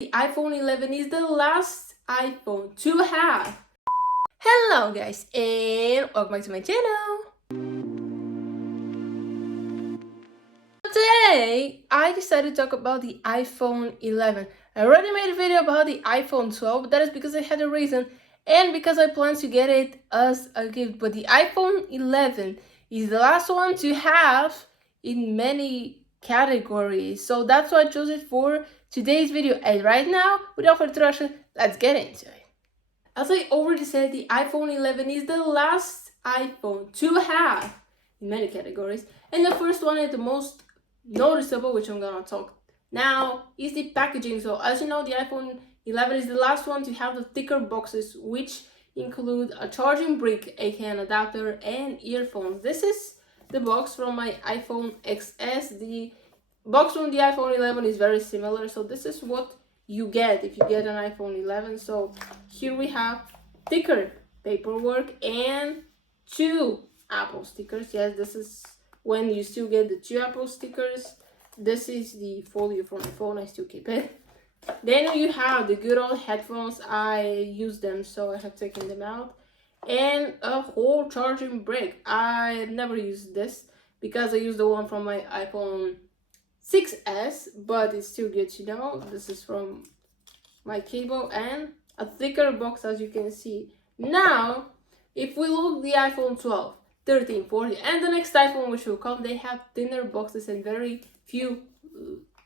The iPhone 11 is the last iPhone to have. Hello guys and welcome back to my channel. Today I decided to talk about the iPhone 11. I already made a video about the iPhone 12, but that is because I had a reason and because I plan to get it as a gift. But the iPhone 11 is the last one to have in many categories, so that's why I chose it for today's video. And right now, without further ado, let's get into it. As I already said, the iPhone 11 is the last iPhone to have in many categories, and the first one is the most noticeable, which I'm gonna talk now, is the packaging. So as you know, the iPhone 11 is the last one to have the thicker boxes, which include a charging brick, aka an adapter, and earphones. This is the box from my iPhone XS. The box from the iPhone 11 is very similar, so this is what you get if you get an iPhone 11. So here we have thicker paperwork and two Apple stickers. Yes, this is when you still get the two Apple stickers. This is the folio from my phone. I still keep it. Then you have the good old headphones. I use them, so I have taken them out. And a whole charging brick. I never used this because I use the one from my iPhone 6S, but it's still good to know. This is from my cable and a thicker box, as you can see. Now, if we look the iPhone 12, 13, 14, and the next iPhone which will come, they have thinner boxes and very few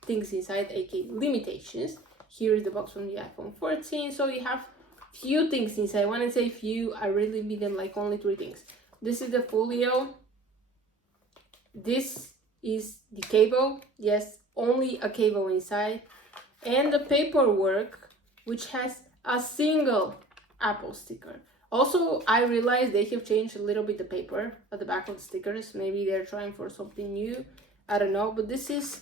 things inside, aka limitations. Here is the box from the iPhone 14, so you have few things inside. When I say few, I really mean them like only 3 things. This is the folio. This is the cable. Yes, only a cable inside. And the paperwork, which has a single Apple sticker. Also, I realized they have changed a little bit the paper at the back of the stickers. Maybe they're trying for something new. I don't know, but this is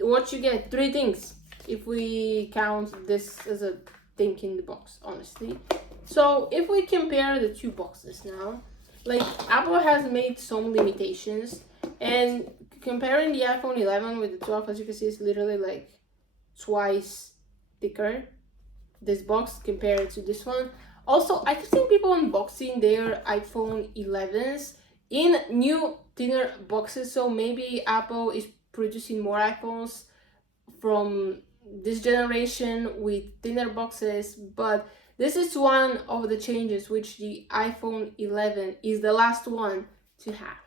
what you get. 3 things if we count this as a thing in the box, honestly. So if we compare the 2 boxes now, like Apple has made some limitations, and comparing the iPhone 11 with the 12, as you can see, is literally like twice thicker, this box, compared to this one. Also, I keep seeing people unboxing their iPhone 11s in new thinner boxes, so maybe Apple is producing more iPhones from this generation with thinner boxes, but this is one of the changes which the iPhone 11 is the last one to have.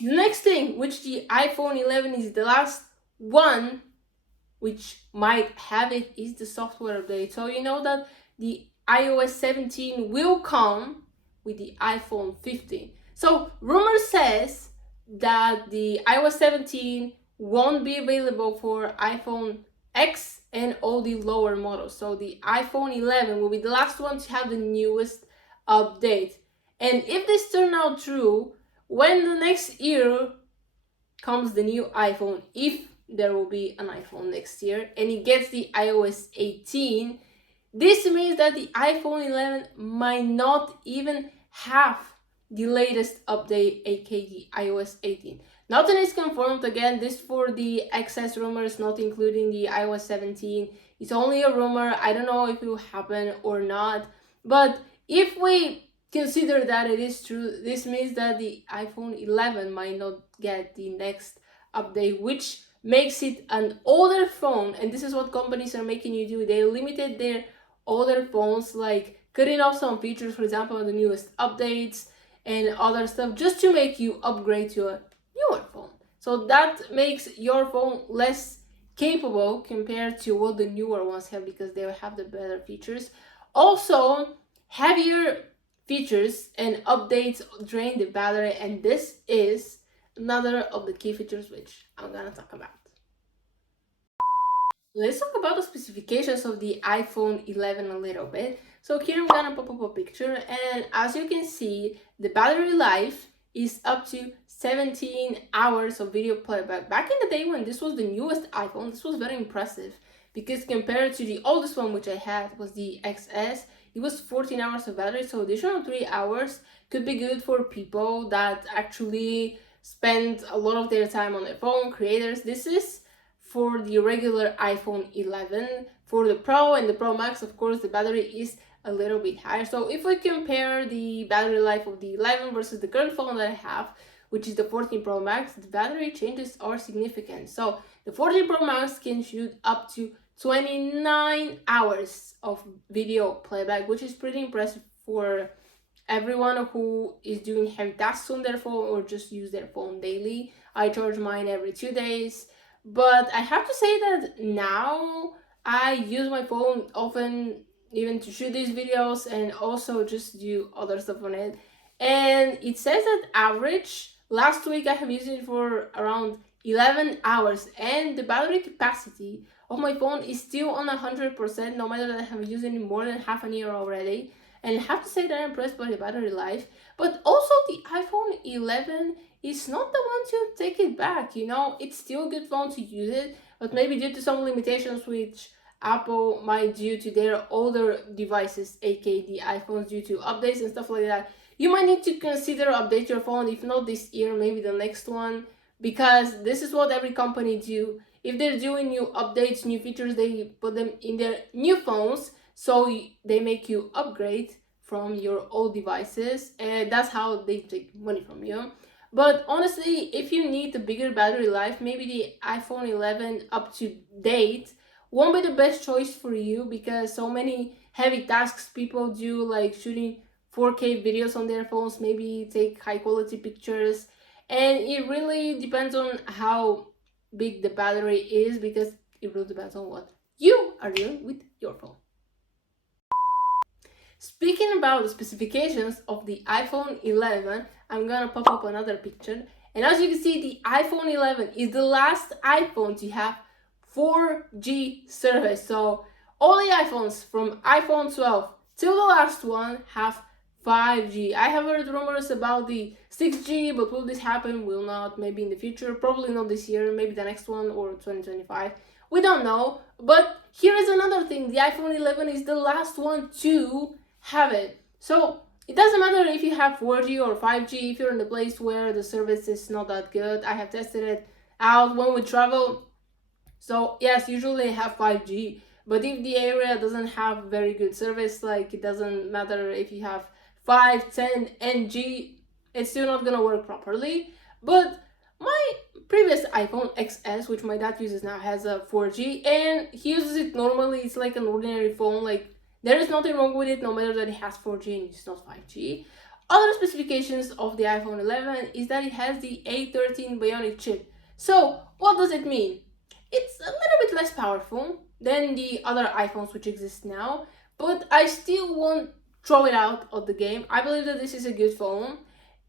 The next thing which the iPhone 11 is the last one which might have it is the software update. So you know that the iOS 17 will come with the iPhone 15. So rumor says that the iOS 17 won't be available for iPhone X and all the lower models. So the iPhone 11 will be the last one to have the newest update. And if this turns out true, when the next year comes the new iPhone, if there will be an iPhone next year, and it gets the iOS 18, this means that the iPhone 11 might not even have the latest update, aka the iOS 18. Nothing is confirmed. Again, this for the excess rumors, not including the iOS 17. It's only a rumor. I don't know if it will happen or not. But if we consider that it is true, this means that the iPhone 11 might not get the next update, which makes it an older phone. And this is what companies are making you do. They limited their older phones, like cutting off some features, for example, on the newest updates and other stuff, just to make you upgrade to a newer phone. So that makes your phone less capable compared to what the newer ones have, because they have the better features. Also, heavier features and updates drain the battery, and this is another of the key features which I'm gonna talk about. Let's talk about the specifications of the iPhone 11 a little bit. So here I'm gonna pop up a picture, and as you can see, the battery life is up to 17 hours of video playback. Back in the day when this was the newest iPhone, this was very impressive, because compared to the oldest one which I had, was the XS, it was 14 hours of battery. So additional 3 hours could be good for people that actually spend a lot of their time on their phone, creators. This is for the regular iPhone 11. For the Pro and the Pro Max, of course, the battery is a little bit higher. So if we compare the battery life of the 11 versus the current phone that I have, which is the 14 Pro Max, the battery changes are significant. So the 14 Pro Max can shoot up to 29 hours of video playback, which is pretty impressive for everyone who is doing heavy tasks on their phone or just use their phone daily. I charge mine every 2 days, but I have to say that now I use my phone often even to shoot these videos and also just do other stuff on it. And it says that average last week I have used it for around 11 hours, and the battery capacity of my phone is still on 100%, no matter that I have used it more than half a year already. And I have to say that I'm impressed by the battery life. But also the iPhone 11 is not the one to take it back, you know. It's still a good phone to use it, but maybe due to some limitations which Apple might due to their older devices, aka the iPhones, due to updates and stuff like that, you might need to consider update your phone, if not this year, maybe the next one, because this is what every company do. If they're doing new updates, new features, they put them in their new phones, so they make you upgrade from your old devices, and that's how they take money from you. But honestly, if you need a bigger battery life, maybe the iPhone 11 up to date won't be the best choice for you, because so many heavy tasks people do, like shooting 4K videos on their phones, maybe take high quality pictures, and it really depends on how big the battery is, because it really depends on what you are doing with your phone. Speaking about the specifications of the iPhone 11, I'm gonna pop up another picture, and as you can see, the iPhone 11 is the last iPhone to have 4G service. So all the iPhones from iPhone 12 till the last one have 5G. I have heard rumors about the 6G, but will this happen? Will not. Maybe in the future. Probably not this year. Maybe the next one or 2025. We don't know. But here is another thing. The iPhone 11 is the last one to have it. So it doesn't matter if you have 4G or 5G. If you're in a place where the service is not that good. I have tested it out when we travel. So yes, usually I have 5G. But if the area doesn't have very good service, like it doesn't matter if you have 5, 10 NG, it's still not gonna work properly. But my previous iPhone XS, which my dad uses now, has a 4G, and he uses it normally. It's like an ordinary phone. Like there is nothing wrong with it, no matter that it has 4G and it's not 5G. Other specifications of the iPhone 11 is that it has the A13 Bionic chip. So what does it mean? It's a little bit less powerful than the other iPhones which exist now, but I still won't throw it out of the game. I believe that this is a good phone,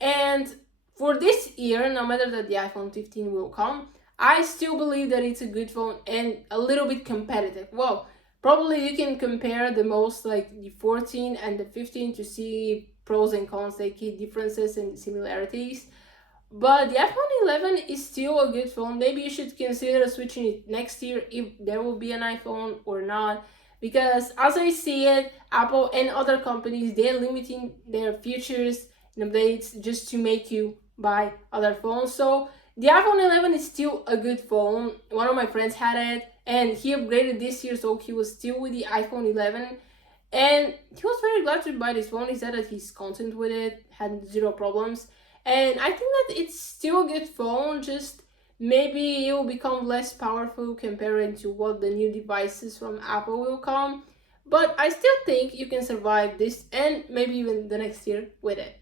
and for this year, no matter that the iPhone 15 will come, I still believe that it's a good phone and a little bit competitive. Well, probably you can compare the most, like the 14 and the 15, to see pros and cons, like key differences and similarities. But the iPhone 11 is still a good phone. Maybe you should consider switching it next year if there will be an iPhone or not. Because as I see it, Apple and other companies, they're limiting their features and updates just to make you buy other phones. So the iPhone 11 is still a good phone. One of my friends had it and he upgraded this year, so he was still with the iPhone 11. And he was very glad to buy this phone. He said that he's content with it, had zero problems. And I think that it's still a good phone, just maybe it will become less powerful comparing to what the new devices from Apple will come. But I still think you can survive this and maybe even the next year with it.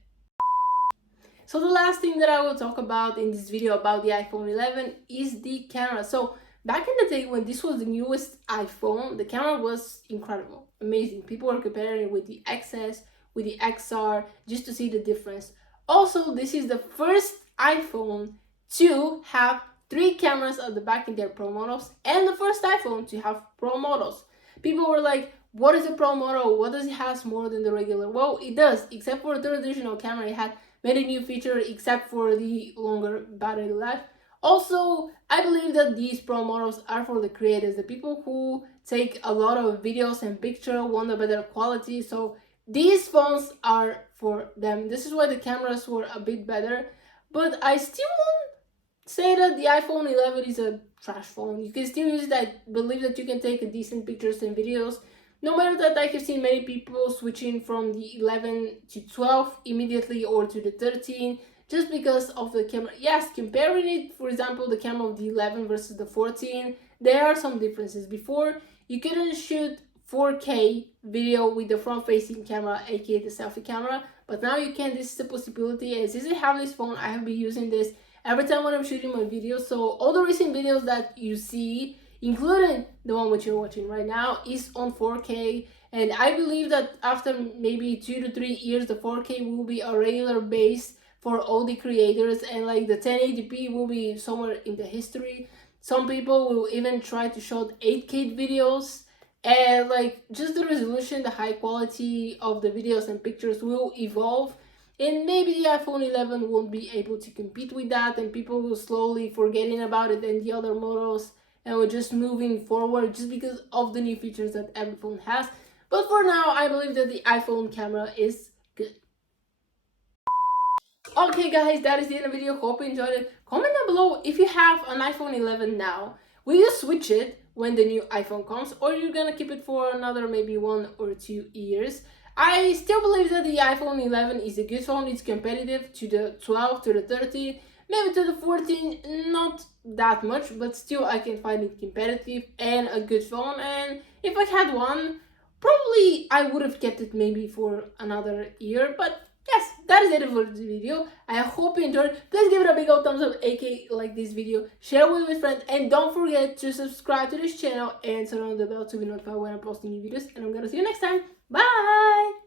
So the last thing that I will talk about in this video about the iPhone 11 is the camera. So back in the day when this was the newest iPhone, the camera was incredible, amazing. People were comparing it with the XS, with the XR, just to see the difference. Also, this is the first iPhone to have 3 cameras at the back in their Pro models, and the first iPhone to have Pro models. People were like, what is a Pro model? What does it have more than the regular? Well, it does, except for the traditional camera. It had many new features except for the longer battery life. Also, I believe that these Pro models are for the creators, the people who take a lot of videos and pictures, want a better quality. So these phones are for them. This is why the cameras were a bit better, but I still won't say that the iPhone 11 is a trash phone. You can still use it. I believe that you can take decent pictures and videos. No matter that, I have seen many people switching from the 11 to 12 immediately, or to the 13, just because of the camera. Yes, comparing it, for example, the camera of the 11 versus the 14, there are some differences. Before, you couldn't shoot 4K video with the front-facing camera, aka the selfie camera, but now you can. This is a possibility, and since I have this phone, I have been using this every time when I'm shooting my videos. So all the recent videos that you see, including the one which you're watching right now, is on 4K. And I believe that after maybe 2 to 3 years, the 4K will be a regular base for all the creators, and like the 1080p will be somewhere in the history. Some people will even try to shoot 8K videos, and like just the resolution, the high quality of the videos and pictures will evolve, and maybe the iPhone 11 won't be able to compete with that, and people will slowly forgetting about it and the other models, and we're just moving forward just because of the new features that every phone has. But for now, I believe that the iPhone camera is good. Okay guys, that is the end of the video. Hope you enjoyed it. Comment down below if you have an iPhone 11 now. Will you switch it when the new iPhone comes, or you're gonna keep it for another maybe 1 or 2 years? I still believe that the iPhone 11 is a good phone. It's competitive to the 12, to the 13, maybe to the 14, not that much, but still I can find it competitive and a good phone. And if I had one, probably I would have kept it maybe for another year. But yes, that is it for this video. I hope you enjoyed. Please give it a big old thumbs up, aka like this video, share with your friends, and don't forget to subscribe to this channel and turn on the bell to be notified when I'm posting new videos. And I'm gonna see you next time. Bye!